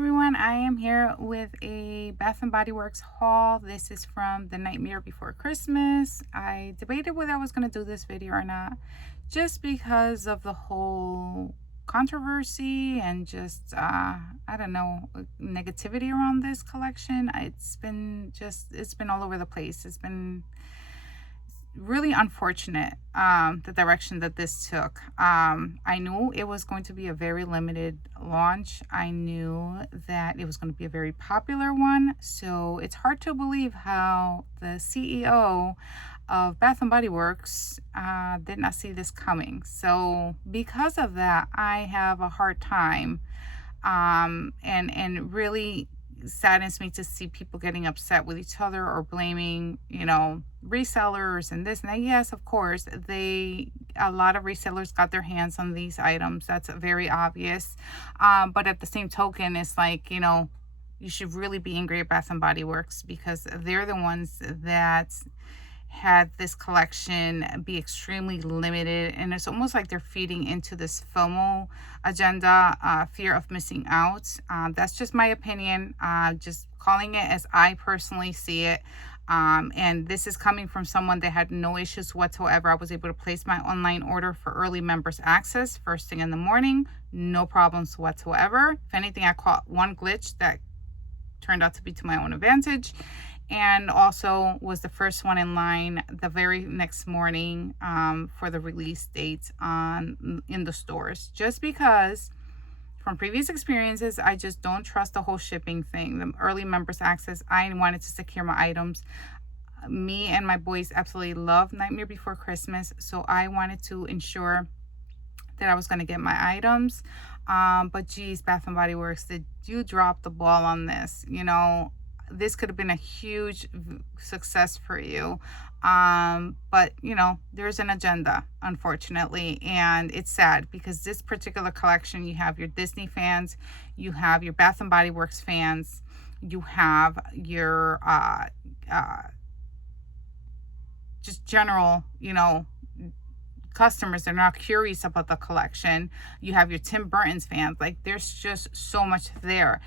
everyone, I am here with a Bath&Body Works haul. This is from the Nightmare Before Christmas. I debated whether I was going to do this video or not, just because of the whole controversy and just, I don't know, negativity around this collection. It's been all over the place. It's been really unfortunate, the direction that this took. I knew it was going to be a very limited launch. I knew that it was going to be a very popular one, so it's hard to believe how the CEO of Bath&Body Works did not see this coming. So because of that, I have a hard time, and really saddens me to see people getting upset with each other or blaming, resellers and this and that. Yes, of course, a lot of resellers got their hands on these items. That's very obvious. But at the same token, it's like, you should really be angry at Bath and Body Works because they're the ones that had this collection be extremely limited, and it's almost like they're feeding into this FOMO agenda, fear of missing out. That's just my opinion, just calling it as I personally see it. And this is coming from someone that had no issues whatsoever. I was able to place my online order for early members access first thing in the morning, no problems whatsoever. If anything, I caught one glitch that turned out to be to my own advantage, and also was the first one in line the very next morning for the release date in the stores. Just because from previous experiences, I just don't trust the whole shipping thing. The early members access, I wanted to secure my items. Me and my boys absolutely love Nightmare Before Christmas, so I wanted to ensure that I was going to get my items. But geez, Bath and Body Works, did you drop the ball on this? This could have been a huge success for you. But there's an agenda, unfortunately, and it's sad because this particular collection, you have your Disney fans, you have your Bath and Body Works fans, you have your just general, customers that are not curious about the collection. You have your Tim Burton's fans. Like, there's just so much there.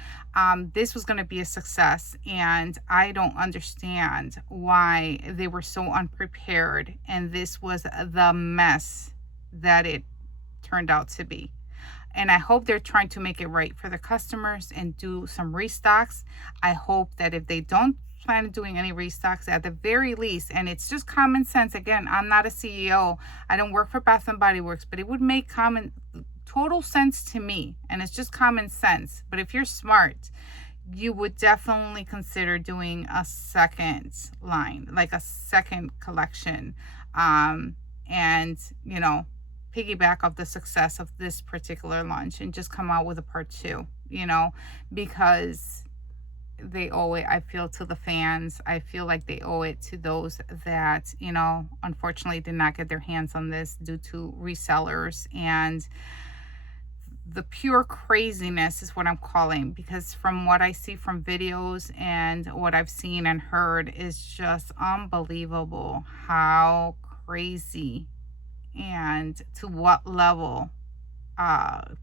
This was going to be a success, and I don't understand why they were so unprepared, and this was the mess that it turned out to be. And I hope they're trying to make it right for the customers and do some restocks. I hope that if they don't plan on doing any restocks, at the very least, and it's just common sense. Again, I'm not a CEO. I don't work for Bath and Body Works, but it would make total sense to me, and it's just common sense. But if you're smart, you would definitely consider doing a second line, like a second collection, and piggyback off the success of this particular launch and just come out with a part two, because they owe it, I feel, to the fans. I feel like they owe it to those that, unfortunately did not get their hands on this due to resellers. And the pure craziness is what I'm calling, because from what I see from videos and what I've seen and heard is just unbelievable how crazy and to what level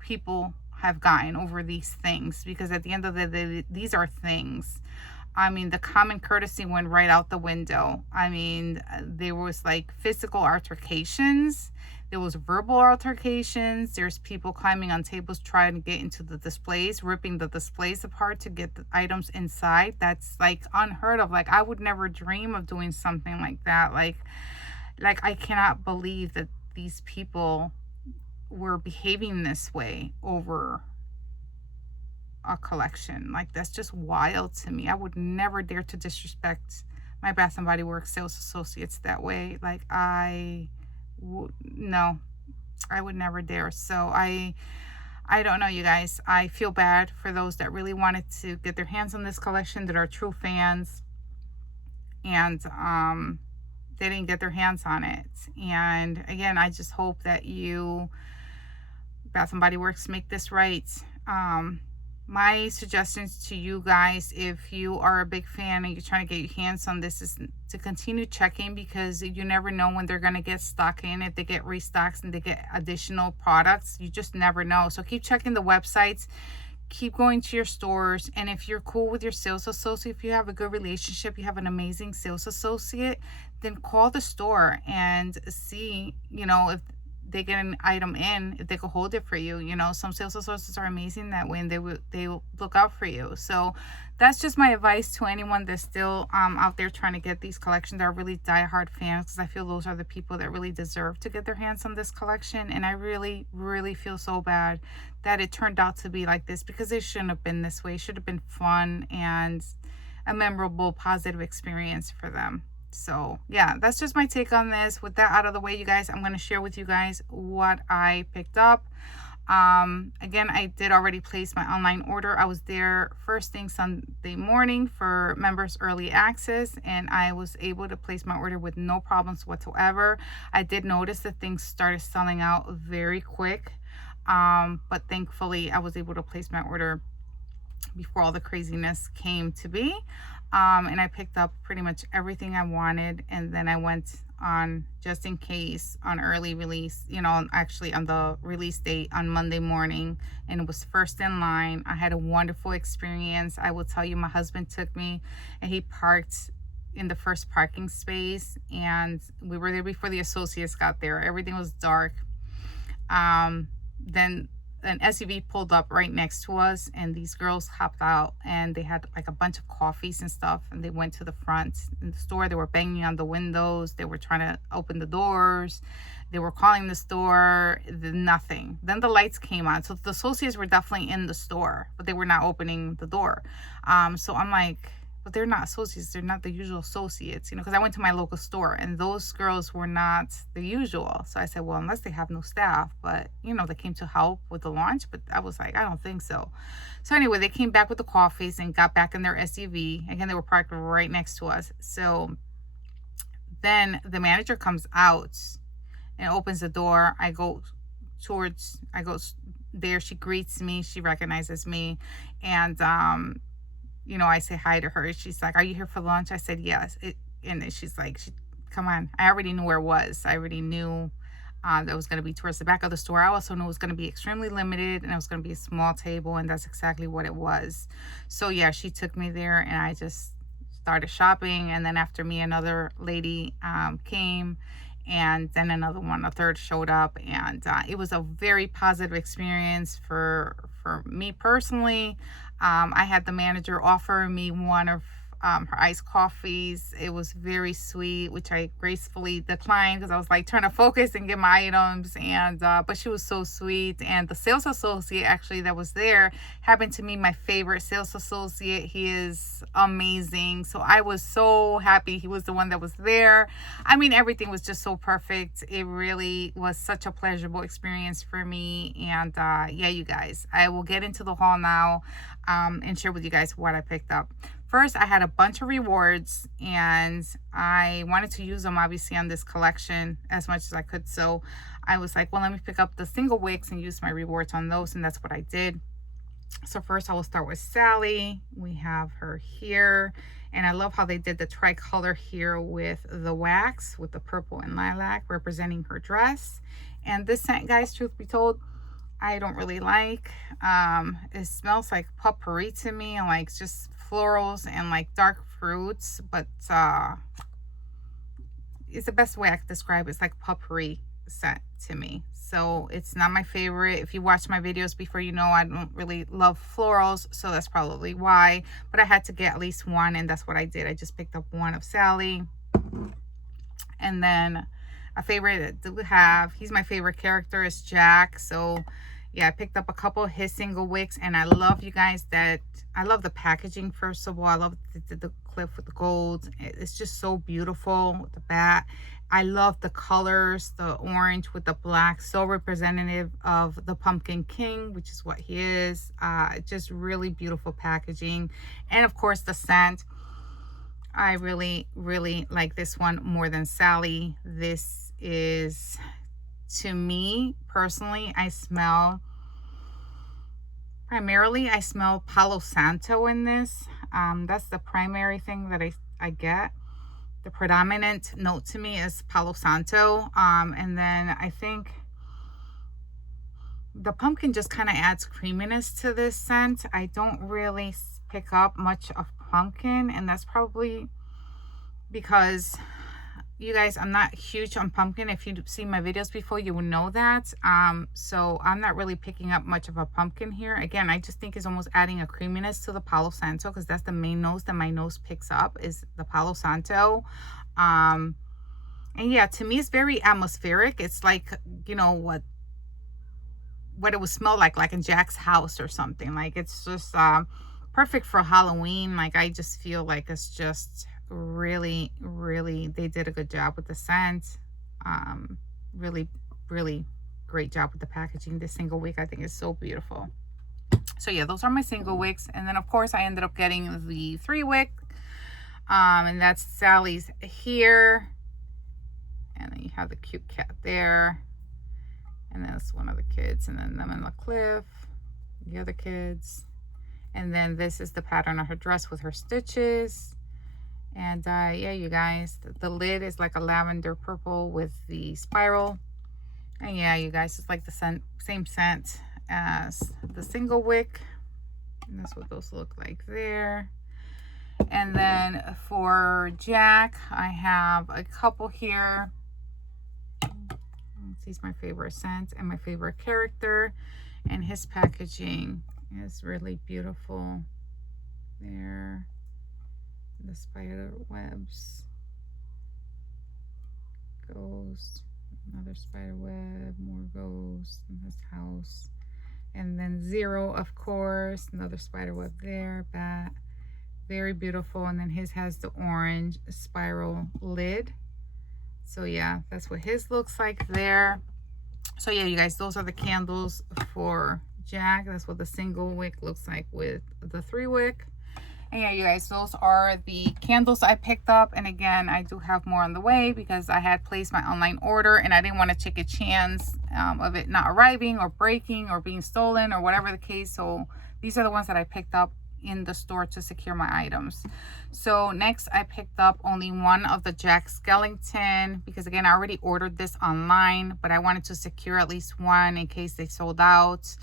people have gotten over these things. Because at the end of the day, these are things. I mean, the common courtesy went right out the window. I mean, there was like physical altercations, there was verbal altercations, there's people climbing on tables trying to get into the displays, ripping the displays apart to get the items inside. That's like unheard of. Like, I would never dream of doing something like that. Like I cannot believe that these people were behaving this way over a collection. Like, that's just wild to me. I would never dare to disrespect my Bath and Body Works sales associates that way. Like, no, I would never dare. So I don't know, you guys. I feel bad for those that really wanted to get their hands on this collection, that are true fans, and they didn't get their hands on it. And again, I just hope that Bath and Body Works, make this right. My suggestions to you guys, if you are a big fan and you're trying to get your hands on this, is to continue checking, because you never know when they're going to get stuck in. If they get restocks and they get additional products, you just never know. So keep checking the websites. keep going to your stores. And if you're cool with your sales associate, if you have a good relationship, you have an amazing sales associate, then call the store and see, you know, if they get an item in, if they could hold it for you. You know, some sales associates are amazing that way, and they will look out for you. So that's just my advice to anyone that's still out there trying to get these collections, that are really diehard fans, because I feel those are the people that really deserve to get their hands on this collection. And I really, really feel so bad that it turned out to be like this, because it shouldn't have been this way. It should have been fun and a memorable, positive experience for them. So yeah, that's just my take on this. With that out of the way, you guys, I'm going to share with you guys what I picked up. Again, I did already place my online order. I was there first thing Sunday morning for members early access, and I was able to place my order with no problems whatsoever. I did notice that things started selling out very quick, but thankfully I was able to place my order before all the craziness came to be. And I picked up pretty much everything I wanted, and then I went on, just in case, on early release, you know, actually on the release date on Monday morning, and it was first in line. I had a wonderful experience. I will tell you, my husband took me and he parked in the first parking space, and we were there before the associates got there. Everything was dark. Then an SUV pulled up right next to us, and these girls hopped out, and they had like a bunch of coffees and stuff, and they went to the front in the store. They were banging on the windows, they were trying to open the doors, they were calling the store. Nothing. Then the lights came on, so the associates were definitely in the store, but they were not opening the door. So I'm like, but they're not associates, they're not the usual associates, you know, because I went to my local store and those girls were not the usual. So I said, well, unless they have no staff, but you know, they came to help with the launch. But I was like, I don't think so. So anyway, they came back with the coffees and got back in their SUV. Again, they were parked right next to us. So then the manager comes out and opens the door. I go there, she greets me, she recognizes me, and you know, I say hi to her. She's like, are you here for lunch? I said, yes. And then she's like, come on. I already knew where it was. I already knew that it was going to be towards the back of the store. I also knew it was going to be extremely limited, and it was going to be a small table, and that's exactly what it was. So yeah, she took me there, and I just started shopping. And then after me, another lady came, and then another one, a third showed up, and it was a very positive experience for me personally. I had the manager offer me one of her iced coffees. It was very sweet, which I gracefully declined because I was like trying to focus and get my items. And but she was so sweet. And the sales associate actually that was there happened to be my favorite sales associate. He is amazing. So I was so happy he was the one that was there. I mean, everything was just so perfect. It really was such a pleasurable experience for me. And yeah, you guys, I will get into the haul now and share with you guys what I picked up. First, I had a bunch of rewards, and I wanted to use them obviously on this collection as much as I could. So I was like, well, let me pick up the single wicks and use my rewards on those, and that's what I did. So first I will start with Sally. We have her here, and I love how they did the tricolor here with the wax, with the purple and lilac representing her dress. And this scent, guys, truth be told, I don't really like. It smells like potpourri to me, and like just florals and like dark fruits, but it's the best way I could describe it. It's like potpourri scent to me. So it's not my favorite. If you watch my videos before, you know I don't really love florals, so that's probably why. But I had to get at least one, and that's what I did. I just picked up one of Sally. And then a favorite that we have, he's my favorite character, is Jack. So yeah, I picked up a couple of his single wicks, and I love, you guys, that I love the packaging. First of all, I love the clip with the gold. It's just so beautiful with the bat. I love the colors, the orange with the black, so representative of the Pumpkin King, which is what he is. Just really beautiful packaging. And of course the scent, I really, really like this one more than Sally. This is, to me personally, I smell Palo Santo in this. That's the primary thing that I get. The predominant note to me is Palo Santo. And then I think The pumpkin just kind of adds creaminess to this scent. I don't really pick up much of pumpkin, and that's probably because, you guys, I'm not huge on pumpkin. If you've seen my videos before, you will know that. So I'm not really picking up much of a pumpkin here. Again, I just think it's almost adding a creaminess to the Palo Santo, because that's the main nose that my nose picks up, is the Palo Santo. And yeah, to me, it's very atmospheric. It's like, you know, what it would smell like in Jack's house or something. Like, it's just perfect for Halloween. Like, I just feel like it's just really, really, they did a good job with the scent. Really, really great job with the packaging. This single wick, I think, is so beautiful. So yeah, those are my single wicks. And then of course I ended up getting the 3 wick, and that's Sally's here, and then you have the cute cat there, and that's one of the kids, and then them and the Cliff, the other kids. And then this is the pattern of her dress with her stitches. And yeah, you guys, the lid is like a lavender purple with the spiral. And yeah, you guys, it's like the same scent as the single wick. And that's what those look like there. And then for Jack, I have a couple here. He's my favorite scent and my favorite character. And his packaging is really beautiful there. The spider webs, ghost, another spider web, more ghosts in this house, and then Zero, of course, another spider web there, bat, very beautiful. And then his has the orange spiral lid. So yeah, that's what his looks like there. So yeah, you guys, those are the candles for Jack. That's what the single wick looks like with the 3 wick. And yeah, you guys, those are the candles I picked up. And again, I do have more on the way because I had placed my online order and I didn't want to take a chance of it not arriving or breaking or being stolen or whatever the case. So these are the ones that I picked up in the store to secure my items. So next, I picked up only one of the Jack Skellington because again, I already ordered this online, but I wanted to secure at least one in case they sold out.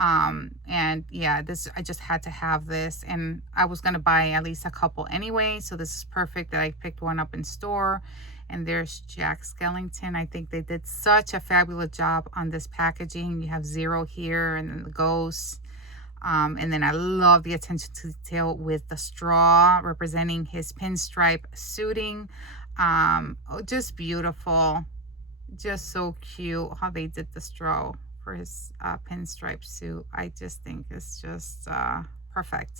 And yeah, this, I just had to have this, and I was going to buy at least a couple anyway. So this is perfect that I picked one up in store. And there's Jack Skellington. I think they did such a fabulous job on this packaging. You have Zero here and then the ghost. And then I love the attention to detail with the straw representing his pinstripe suiting. Oh, just beautiful. Just so cute how they did the straw for his pinstripe suit. I just think it's just perfect.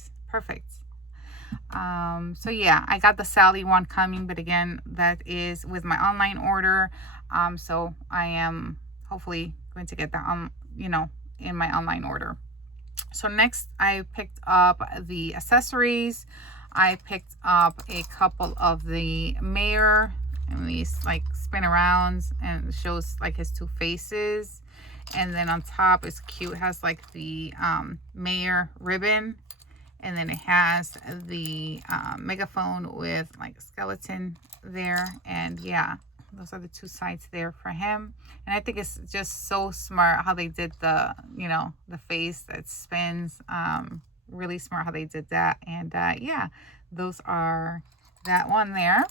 So yeah, I got the Sally one coming, but again, that is with my online order. So I am hopefully going to get that on, you know, in my online order. So next, I picked up the accessories. I picked up a couple of the mayor, and these like spin arounds, and it shows like his 2 faces. And then on top is cute, it has like the mayor ribbon, and then it has the megaphone with like a skeleton there. And yeah, those are the 2 sides there for him. And I think it's just so smart how they did the, you know, the face that spins. Really smart how they did that. And yeah, those are that one there.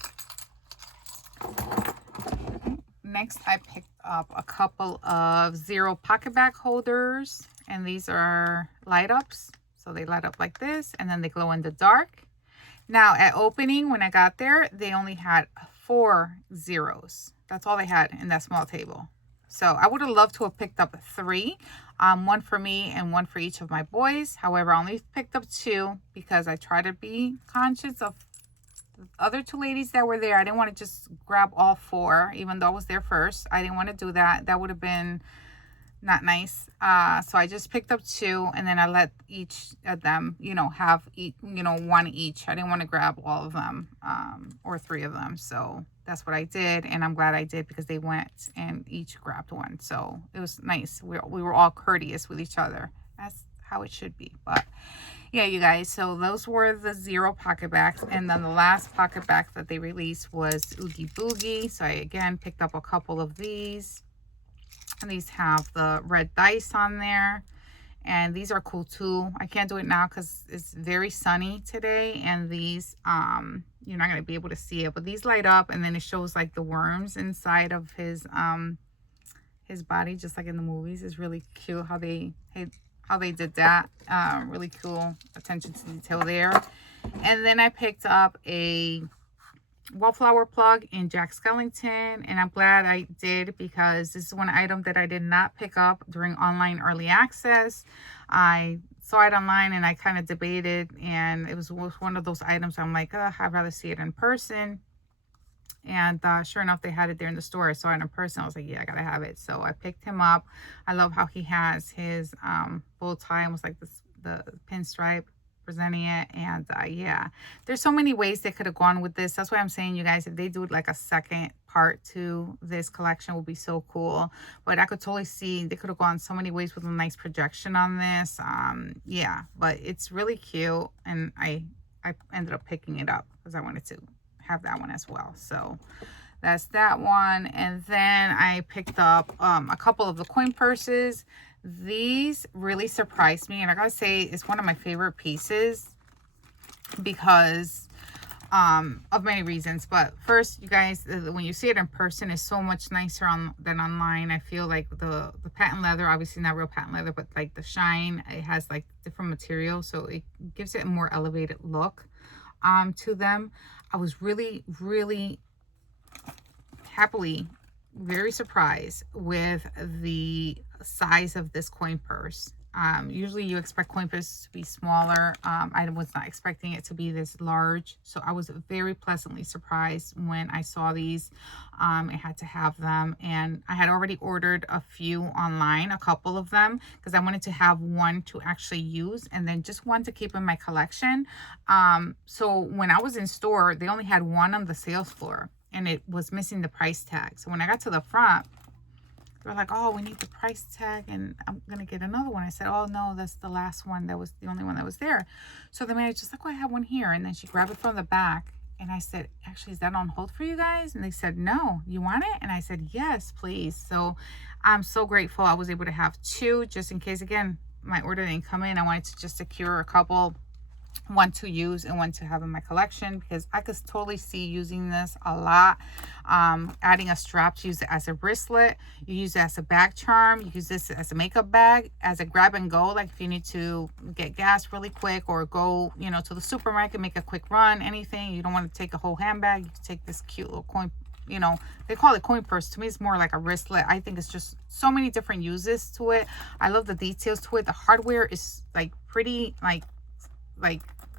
Next, I picked up a couple of Zero pocket bag holders, and these are light ups. So they light up like this, and then they glow in the dark. Now at opening, when I got there, they only had 4 zeros. That's all they had in that small table. So I would have loved to have picked up 3, one for me and one for each of my boys. However, I only picked up 2 because I try to be conscious of the other 2 ladies that were there. I didn't want to just grab all 4, even though I was there first. I didn't want to do that. That would have been not nice. So I just picked up 2, and then I let each of them, you know, have, you know, 1 each. I didn't want to grab all of them, or 3 of them. So that's what I did, and I'm glad I did because they went and each grabbed 1. So it was nice. We were all courteous with each other. That's how it should be. But yeah, you guys, so those were the Zero pocket bags. And then the last pocket bag that they released was Oogie Boogie. So I again picked up a couple of these. And these have the red dice on there. And these are cool too. I can't do it now because it's very sunny today. And these, you're not going to be able to see it. But these light up, and then it shows like the worms inside of his body, just like in the movies. It's really cute how they did that. Really cool attention to detail there. And then I picked up a wallflower plug in Jack Skellington, and I'm glad I did, because this is one item that I did not pick up during online early access. I saw it online and I kind of debated, and it was one of those items I'm like, I'd rather see it in person. And sure enough, they had it there in the store. I saw it in person. I was like, yeah, I gotta have it. So I picked him up. I love how he has his bow tie, almost like the pinstripe presenting it. And yeah, there's so many ways they could have gone with this. That's why I'm saying, you guys, if they do like a second part to this collection, would be so cool. But I could totally see they could have gone so many ways with a nice projection on this. Yeah, but it's really cute, and I ended up picking it up because I wanted to have that one as well. So that's that one. And then I picked up a couple of the coin purses. These really surprised me, and I gotta say it's one of my favorite pieces because of many reasons. But first, you guys, when you see it in person, it's so much nicer than online. I feel like the patent leather, obviously not real patent leather, but like the shine, it has like different materials, so it gives it a more elevated look to them. I was really happily very surprised with the size of this coin purse. Usually you expect coin purses to be smaller. I was not expecting it to be this large, so I was very pleasantly surprised when I saw these. I had to have them, and I had already ordered a few online, a couple of them, because I wanted to have one to actually use and then just one to keep in my collection. So when I was in store, they only had one on the sales floor, and it was missing the price tag. So when I got to the front, they're like, oh, we need the price tag, and I'm gonna get another one. I said, oh no, that's the last one. That was the only one that was there. So the manager's like, oh, I have one here. And then she grabbed it from the back, and I said, actually, is that on hold for you guys? And they said, no. You want it? And I said, yes, please. So I'm so grateful I was able to have two, just in case, again, my order didn't come in. I wanted to just secure a couple, one to use and one to have in my collection, because I could totally see using this a lot. Adding a strap to use it as a wristlet, you use it as a bag charm, you use this as a makeup bag, as a grab and go, like if you need to get gas really quick or go, you know, to the supermarket, make a quick run, anything. You don't want to take a whole handbag, you can take this cute little coin, you know, they call it coin purse. To me, it's more like a wristlet. I think it's just so many different uses to it. I love the details to it. The hardware is like pretty like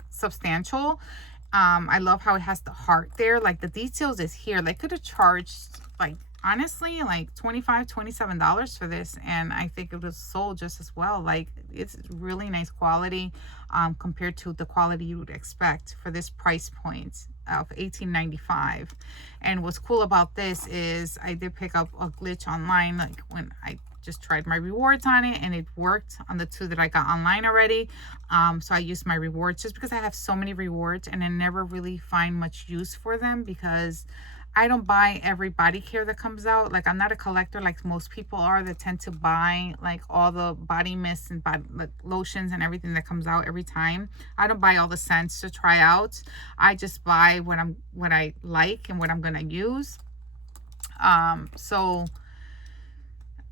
substantial. I love how it has the heart there. Like the details is here. They could have charged, like, honestly, like $27 for this, and I think it was sold just as well. Like, it's really nice quality compared to the quality you would expect for this price point of $18.95. And what's cool about this is I did pick up a glitch online, like when I just tried my rewards on it, and it worked on the two that I got online already. So I used my rewards just because I have so many rewards, and I never really find much use for them because I don't buy every body care that comes out. Like, I'm not a collector like most people are that tend to buy like all the body mists and body, like, lotions and everything that comes out every time. I don't buy all the scents to try out. I just buy what I like and what I'm gonna use. So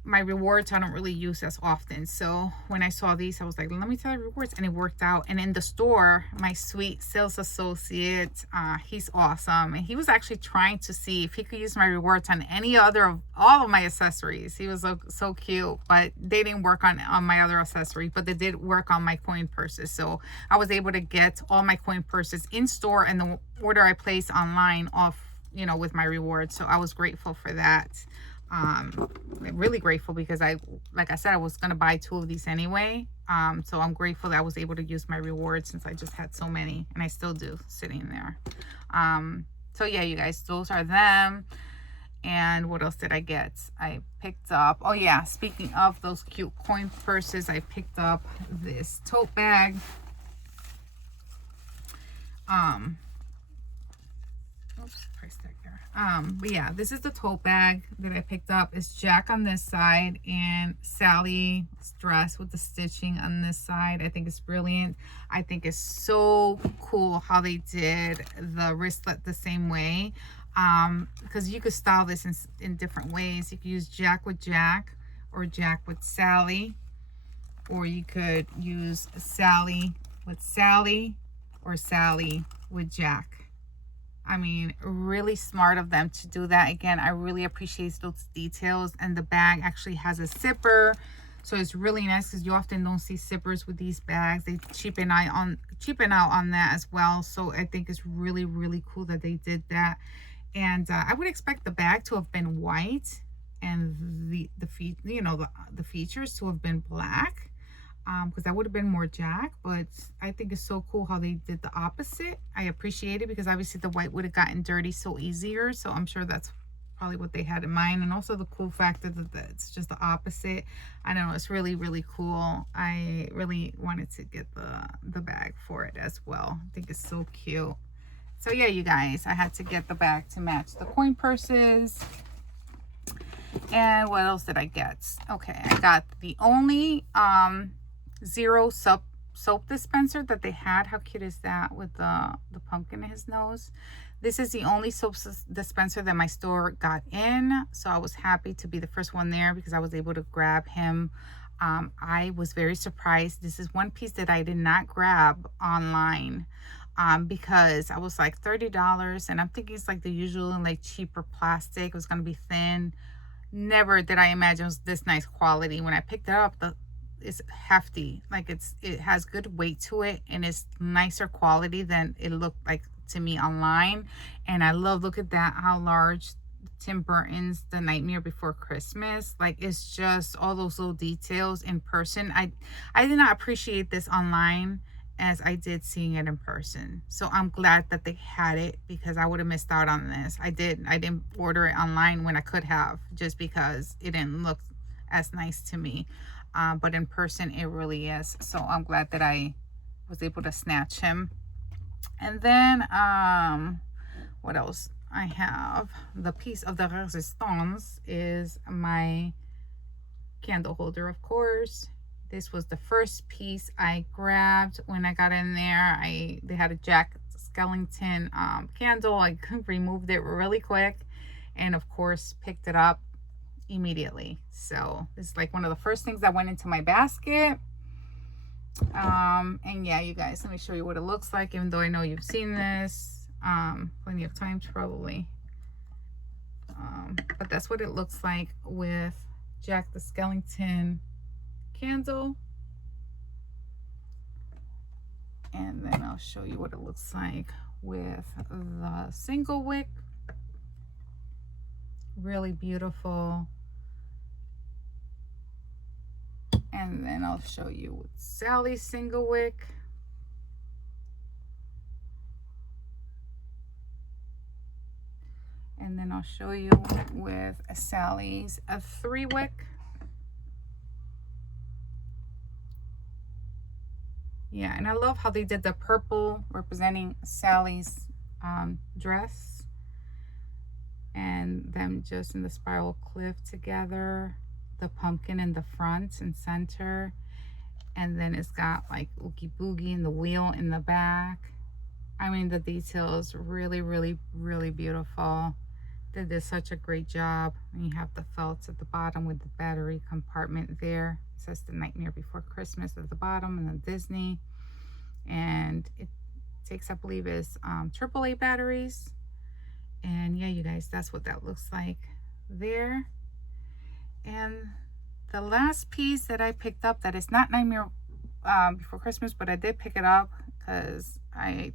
my rewards I don't really use as often. So when I saw these, I was like, let me try rewards, and it worked out. And in the store, my sweet sales associate, he's awesome, and he was actually trying to see if he could use my rewards on any other of all of my accessories. He was so cute, but they didn't work on my other accessories, but they did work on my coin purses. So I was able to get all my coin purses in store, and the order I placed online off, you know, with my rewards. So I was grateful for that. Really grateful, because like I said, I was gonna buy two of these anyway. So I'm grateful that I was able to use my rewards, since I just had so many, and I still do, sitting there. So yeah, you guys, those are them. And what else did I get? I picked up, oh yeah, speaking of those cute coin purses, I picked up this tote bag. Oops, price tag there. But yeah, this is the tote bag that I picked up. It's Jack on this side and Sally's dress with the stitching on this side. I think it's brilliant. I think it's so cool how they did the wristlet the same way. Because you could style this in different ways. You could use Jack with Jack, or Jack with Sally, or you could use Sally with Sally, or Sally with Jack. I mean, really smart of them to do that. Again, I really appreciate those details. And the bag actually has a zipper, so it's really nice because you often don't see zippers with these bags. They cheapen out on that as well. So I think it's really, really cool that they did that. And I would expect the bag to have been white and the features to have been black, because that would have been more Jack. But I think it's so cool how they did the opposite. I appreciate it because obviously the white would have gotten dirty so easier, so I'm sure that's probably what they had in mind. And also the cool factor that it's just the opposite. I don't know, it's really, really cool. I really wanted to get the bag for it as well. I think it's so cute. So yeah, you guys, I had to get the bag to match the coin purses. And what else did I get? Okay, I got the only zero soap dispenser that they had. How cute is that, with the pumpkin in his nose? This is the only soap dispenser that my store got in, so I was happy to be the first one there because I was able to grab him. I was very surprised. This is one piece that I did not grab online, because I was like $30, and I'm thinking it's like the usual like cheaper plastic. It was going to be thin. Never did I imagine it was this nice quality. When I picked it up, it's hefty. Like it has good weight to it, and it's nicer quality than it looked like to me online. And I love, look at that, how large Tim Burton's The Nightmare Before Christmas. Like, it's just all those little details in person. I did not appreciate this online as I did seeing it in person. So I'm glad that they had it, because I would have missed out on this. I didn't order it online when I could have, just because it didn't look as nice to me. But in person it really is. So I'm glad that I was able to snatch him. And then what else? I have the piece of the resistance is my candle holder, of course. This was the first piece I grabbed when I got in there. They had a Jack Skellington candle. I removed it really quick, and of course picked it up immediately. So this is like one of the first things that went into my basket. And yeah, you guys, let me show you what it looks like, even though I know you've seen this plenty of times probably. But that's what it looks like with Jack the Skellington candle. And then I'll show you what it looks like with the single wick. Really beautiful. And then I'll show you with Sally's single wick. And then I'll show you with Sally's a 3-wick. Yeah, and I love how they did the purple representing Sally's dress, and them just in the spiral cliff together, the pumpkin in the front and center, and then it's got like Oogie Boogie and the wheel in the back. I mean, the details really, really, really beautiful. They did such a great job. And you have the felt at the bottom with the battery compartment there. It says The Nightmare Before Christmas at the bottom, and the Disney. And it takes, I believe, is AAA batteries. And yeah, you guys, that's what that looks like there. And the last piece that I picked up, that is not Nightmare Before Christmas, but I did pick it up because I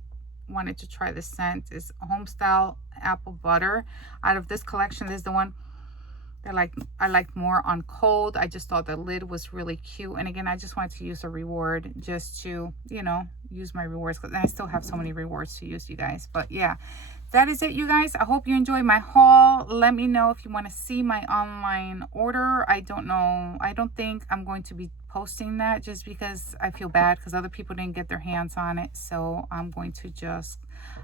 wanted to try the scent, is Homestyle Apple Butter. Out of this collection, this is the one that I liked more on cold. I just thought the lid was really cute. And again, I just wanted to use a reward, just to, you know, use my rewards, because I still have so many rewards to use, you guys. But yeah, that is it, you guys. I hope you enjoyed my haul. Let me know if you want to see my online order. I don't know. I don't think I'm going to be posting that just because I feel bad because other people didn't get their hands on it. So I'm going to just,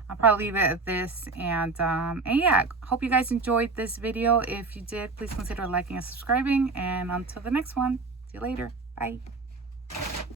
I'll probably leave it at this. And yeah, hope you guys enjoyed this video. If you did, please consider liking and subscribing. And until the next one, see you later. Bye.